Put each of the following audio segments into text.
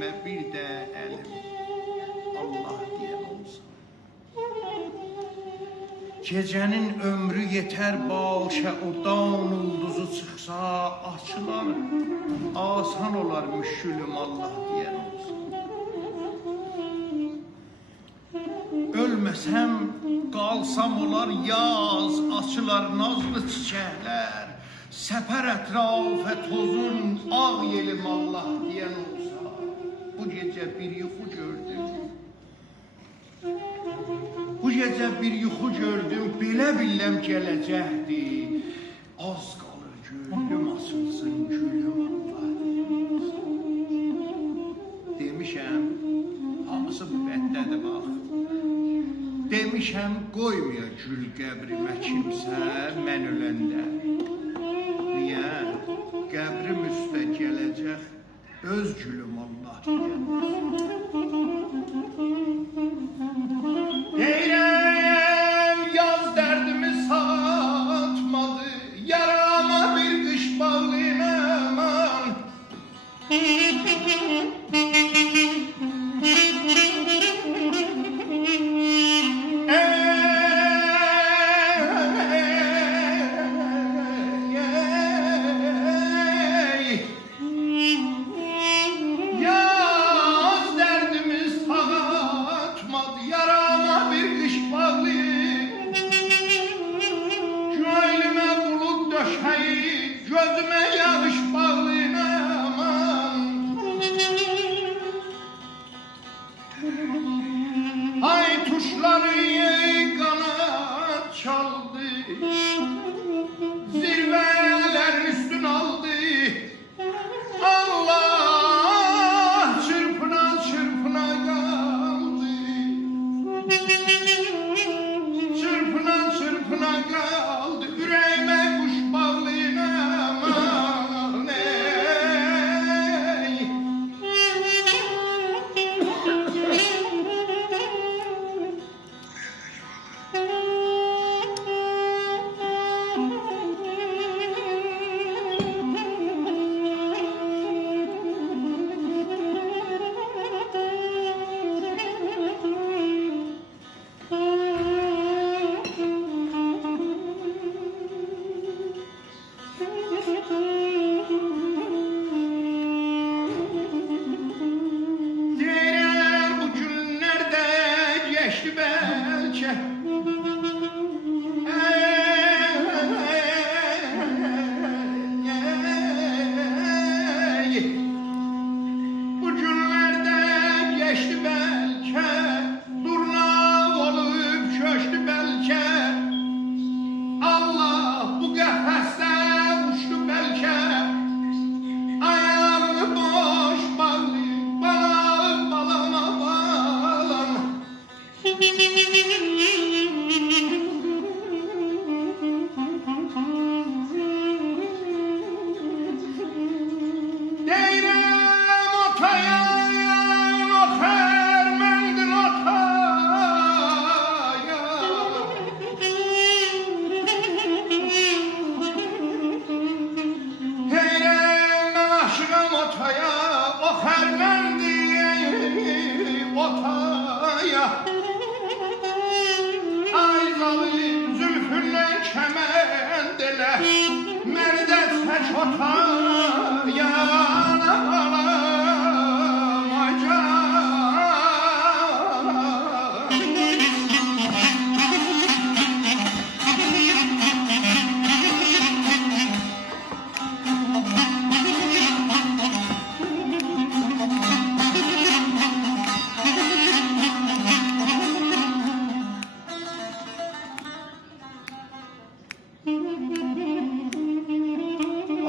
elime bir de elim Allah diyen olsa. Gecenin ömrü yeter başa, o dağın ulduzu çıksa açılar, asan olar müşkülüm Allah diyen olsa. Ölmesem, qalsam olar yaz, açılar nazlı çiçekler, seper etrafı tozun ağ yelim Allah diyen olsa. Bu gece bir yuxu gördüm. Bu gece bir yuxu gördüm, belə billəm gələcəkdi. Az qalır gönlüm açılsın gülüm Allah diyen olsa. Demişəm, hamısı bu bəddədir bax. Demişəm, qoymuyor gül qəbrimə kimsə mən öləndə. Niyə? Qəbrim üstə gələcək öz gülüm Allah deyən. Deyirəm, yaz dərdimi satmadı, yarama bir qış bağlayamam. Gözüme yağış bağlayamam. Ay tuşları kanat çaldı, zirveler üstün aldı. Allah çırpına çırpına kaldı, çırpına çırpına kaldı. Yüreğime kuş bağlayamam.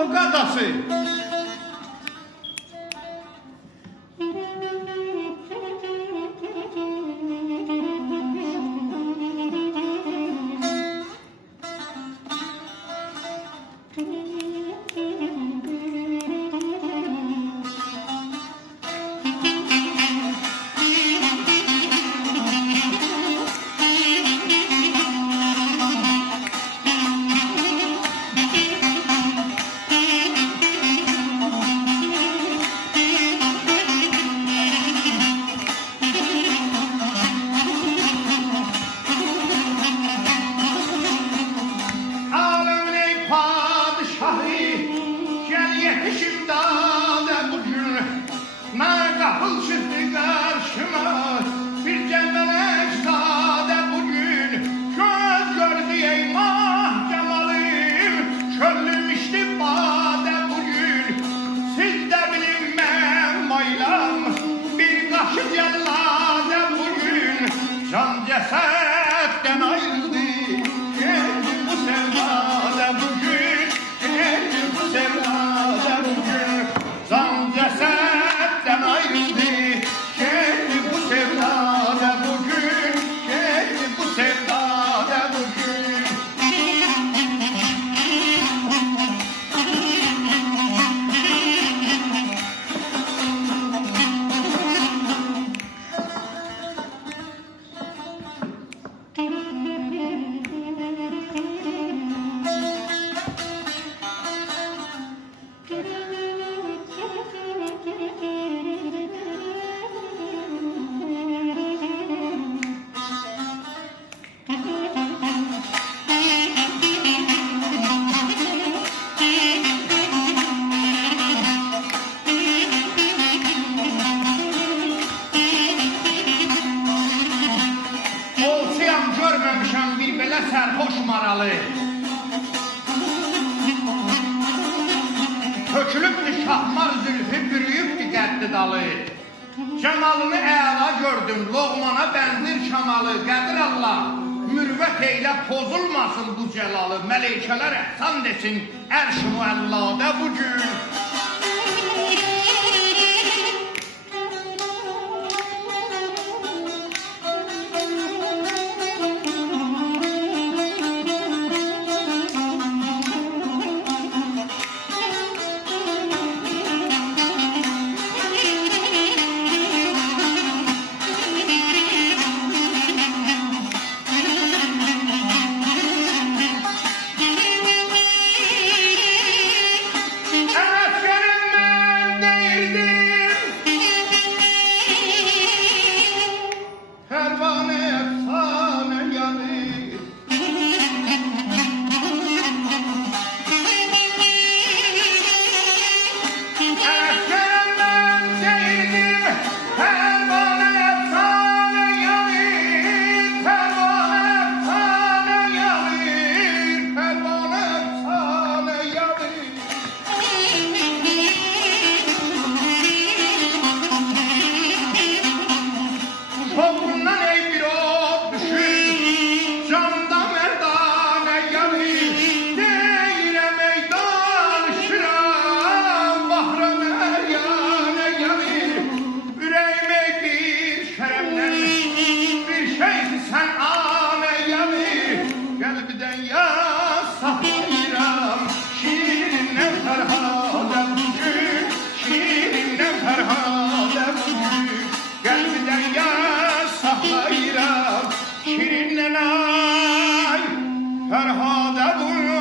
O qadası sərxoş maralı. Tökülübdü şahmar zülfü, bürüyübdü qəddi dalı. Cəmalını əla gördüm, loğmana bənzir şamalı. Qədir Allah, mürvət eylə pozulmasın bu cəlalı. Mələykələr əhsan desin, ərş-i müəlladə bugün. Ferhade buyur.